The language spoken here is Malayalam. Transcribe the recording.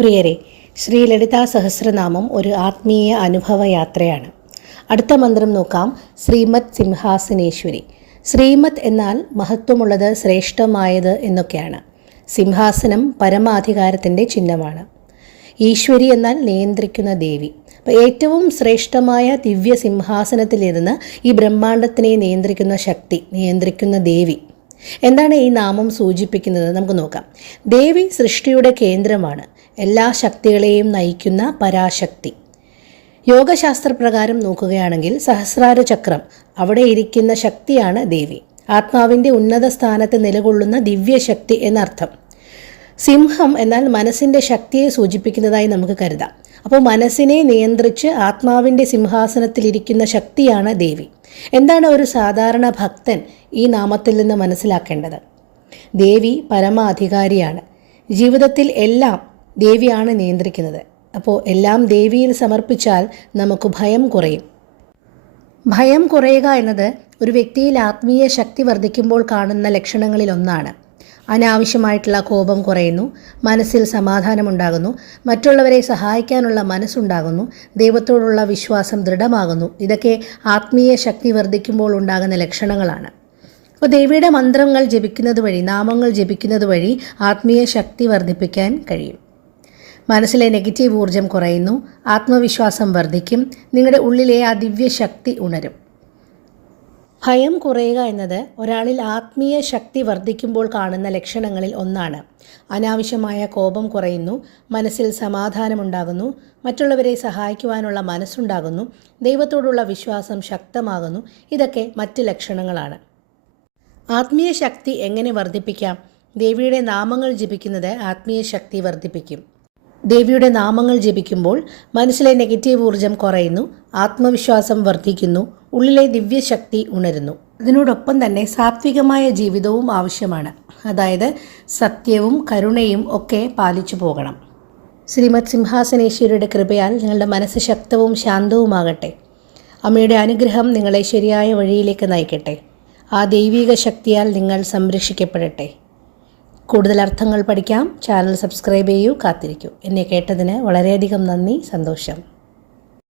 പ്രിയരെ, ശ്രീ ലളിതാ സഹസ്രനാമം ഒരു ആത്മീയ അനുഭവയാത്രയാണ്. അടുത്ത മന്ത്രം നോക്കാം. ശ്രീമത് സിംഹാസനേശ്വരി. ശ്രീമത് എന്നാൽ മഹത്വമുള്ളത്, ശ്രേഷ്ഠമായത് എന്നൊക്കെയാണ്. സിംഹാസനം പരമാധികാരത്തിൻ്റെ ചിഹ്നമാണ്. ഈശ്വരി എന്നാൽ നിയന്ത്രിക്കുന്ന ദേവി. അപ്പോൾ ഏറ്റവും ശ്രേഷ്ഠമായ ദിവ്യ സിംഹാസനത്തിലിരുന്ന് ഈ ബ്രഹ്മാണ്ടത്തിനെ നിയന്ത്രിക്കുന്ന ശക്തി, നിയന്ത്രിക്കുന്ന ദേവി. എന്താണ് ഈ നാമം സൂചിപ്പിക്കുന്നത്? നമുക്ക് നോക്കാം. ദേവി സൃഷ്ടിയുടെ കേന്ദ്രമാണ്, എല്ലാ ശക്തികളെയും നയിക്കുന്ന പരാശക്തി. യോഗശാസ്ത്രപ്രകാരം നോക്കുകയാണെങ്കിൽ സഹസ്രാര ചക്രം, അവിടെ ഇരിക്കുന്ന ശക്തിയാണ് ദേവി. ആത്മാവിൻ്റെ ഉന്നത സ്ഥാനത്ത് നിലകൊള്ളുന്ന ദിവ്യശക്തി എന്നർത്ഥം. സിംഹം എന്നാൽ മനസ്സിൻ്റെ ശക്തിയെ സൂചിപ്പിക്കുന്നതായി നമുക്ക് കരുതാം. അപ്പോൾ മനസ്സിനെ നിയന്ത്രിച്ച് ആത്മാവിൻ്റെ സിംഹാസനത്തിലിരിക്കുന്ന ശക്തിയാണ് ദേവി. എന്താണ് ഒരു സാധാരണ ഭക്തൻ ഈ നാമത്തിൽ നിന്ന് മനസ്സിലാക്കേണ്ടത്? ദേവി പരമാധികാരിയാണ്. ജീവിതത്തിൽ എല്ലാം ദേവിയാണ് നിയന്ത്രിക്കുന്നത്. അപ്പോൾ എല്ലാം ദേവിയിൽ സമർപ്പിച്ചാൽ നമുക്ക് ഭയം കുറയും. ഭയം കുറയുക എന്നത് ഒരു വ്യക്തിയിൽ ആത്മീയ ശക്തി വർദ്ധിക്കുമ്പോൾ കാണുന്ന ലക്ഷണങ്ങളിൽ ഒന്നാണ്. അനാവശ്യമായിട്ടുള്ള കോപം കുറയുന്നു, മനസ്സിൽ സമാധാനമുണ്ടാകുന്നു, മറ്റുള്ളവരെ സഹായിക്കാനുള്ള മനസ്സുണ്ടാകുന്നു, ദൈവത്തോടുള്ള വിശ്വാസം ദൃഢമാകുന്നു. ഇതൊക്കെ ആത്മീയ ശക്തി വർദ്ധിക്കുമ്പോൾ ഉണ്ടാകുന്ന ലക്ഷണങ്ങളാണ്. അപ്പോൾ ദേവിയുടെ മന്ത്രങ്ങൾ ജപിക്കുന്നത് വഴി, നാമങ്ങൾ ജപിക്കുന്നത് വഴി ആത്മീയ ശക്തി വർദ്ധിപ്പിക്കാൻ കഴിയും. മനസ്സിലെ നെഗറ്റീവ് ഊർജം കുറയുന്നു, ആത്മവിശ്വാസം വർദ്ധിക്കും, നിങ്ങളുടെ ഉള്ളിലെ ആ ദിവ്യശക്തി ഉണരും. ഭയം കുറയുക എന്നത് ഒരാളിൽ ആത്മീയ ശക്തി വർദ്ധിക്കുമ്പോൾ കാണുന്ന ലക്ഷണങ്ങളിൽ ഒന്നാണ്. അനാവശ്യമായ കോപം കുറയുന്നു, മനസ്സിൽ സമാധാനമുണ്ടാകുന്നു, മറ്റുള്ളവരെ സഹായിക്കുവാനുള്ള മനസ്സുണ്ടാകുന്നു, ദൈവത്തോടുള്ള വിശ്വാസം ശക്തമാകുന്നു. ഇതൊക്കെ മറ്റ് ലക്ഷണങ്ങളാണ്. ആത്മീയ ശക്തി എങ്ങനെ വർദ്ധിപ്പിക്കാം? ദേവിയുടെ നാമങ്ങൾ ജപിക്കുന്നത് ആത്മീയ ശക്തി വർദ്ധിപ്പിക്കും. ദേവിയുടെ നാമങ്ങൾ ജപിക്കുമ്പോൾ മനസ്സിലെ നെഗറ്റീവ് ഊർജം കുറയുന്നു, ആത്മവിശ്വാസം വർദ്ധിക്കുന്നു, ഉള്ളിലെ ദിവ്യശക്തി ഉണരുന്നു. ഇതിനോടൊപ്പം തന്നെ സാത്വികമായ ജീവിതവും ആവശ്യമാണ്. അതായത് സത്യവും കരുണയും ഒക്കെ പാലിച്ചു പോകണം. ശ്രീമത് സിംഹാസനേശ്വരിയുടെ കൃപയാൽ നിങ്ങളുടെ മനസ്സ് ശക്തവും ശാന്തവുമാകട്ടെ. അമ്മയുടെ അനുഗ്രഹം നിങ്ങളെ ശരിയായ വഴിയിലേക്ക് നയിക്കട്ടെ. ആ ദൈവിക ശക്തിയാൽ നിങ്ങൾ സംരക്ഷിക്കപ്പെടട്ടെ. കൂടുതൽ അർത്ഥങ്ങൾ പഠിക്കാം. ചാനൽ സബ്സ്ക്രൈബ് ചെയ്യൂ, കാത്തിരിക്കൂ. എന്നെ കേട്ടതിന് വളരെയധികം നന്ദി, സന്തോഷം.